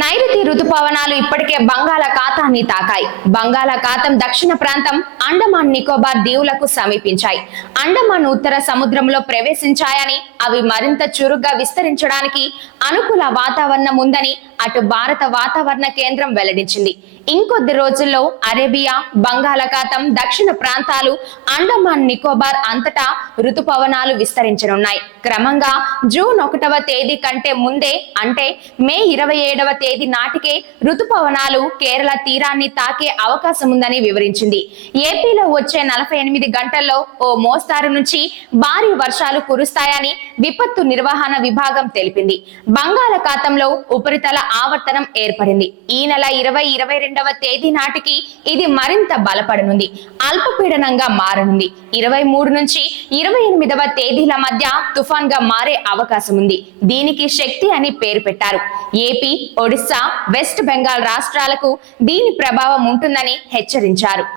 నైరుతి రుతుపవనాలు ఇప్పటికే బంగాళాఖాతాన్ని తాకాయి. బంగాళాఖాతం దక్షిణ ప్రాంతం అండమాన్ నికోబార్ దీవులకు సమీపించాయి. అండమాన్ ఉత్తర సముద్రంలో ప్రవేశించాయని, అవి మరింత చురుగ్గా విస్తరించడానికి అనుకూల వాతావరణం ఉందని అటు భారత వాతావరణ కేంద్రం వెల్లడించింది. ఇంకొద్ది రోజుల్లో అరేబియా, బంగాళాఖాతం దక్షిణ ప్రాంతాలు, అండమాన్ నికోబార్ అంతటా రుతుపవనాలు విస్తరించనున్నాయి. క్రమంగా జూన్ 1వ తేదీ కంటే ముందే, అంటే మే 27వ తేదీ నాటికే రుతుపవనాలు కేరళ తీరాన్ని తాకే అవకాశం ఉందని వివరించింది. ఏపీలో వచ్చే 48 గంటల్లో ఓ మోస్తారు నుంచి భారీ వర్షాలు కురుస్తాయని విపత్తు నిర్వహణ విభాగం తెలిపింది. బంగాళాఖాతంలో ఉపరితల ఆవర్తనం ఏర్పడింది. ఈ నెల 22వ తేదీ నాటికి ఇది మరింత బలపడనుంది, అల్పపీడనంగా మారనుంది. 23 నుంచి 28వ తేదీల మధ్య తుఫాన్ గా మారే అవకాశం ఉంది. దీనికి శక్తి అని పేరు పెట్టారు. ఏపీ, ఒడిశా, వెస్ట్ బెంగాల్ రాష్ట్రాలకు దీని ప్రభావం ఉంటుందని హెచ్చరించారు.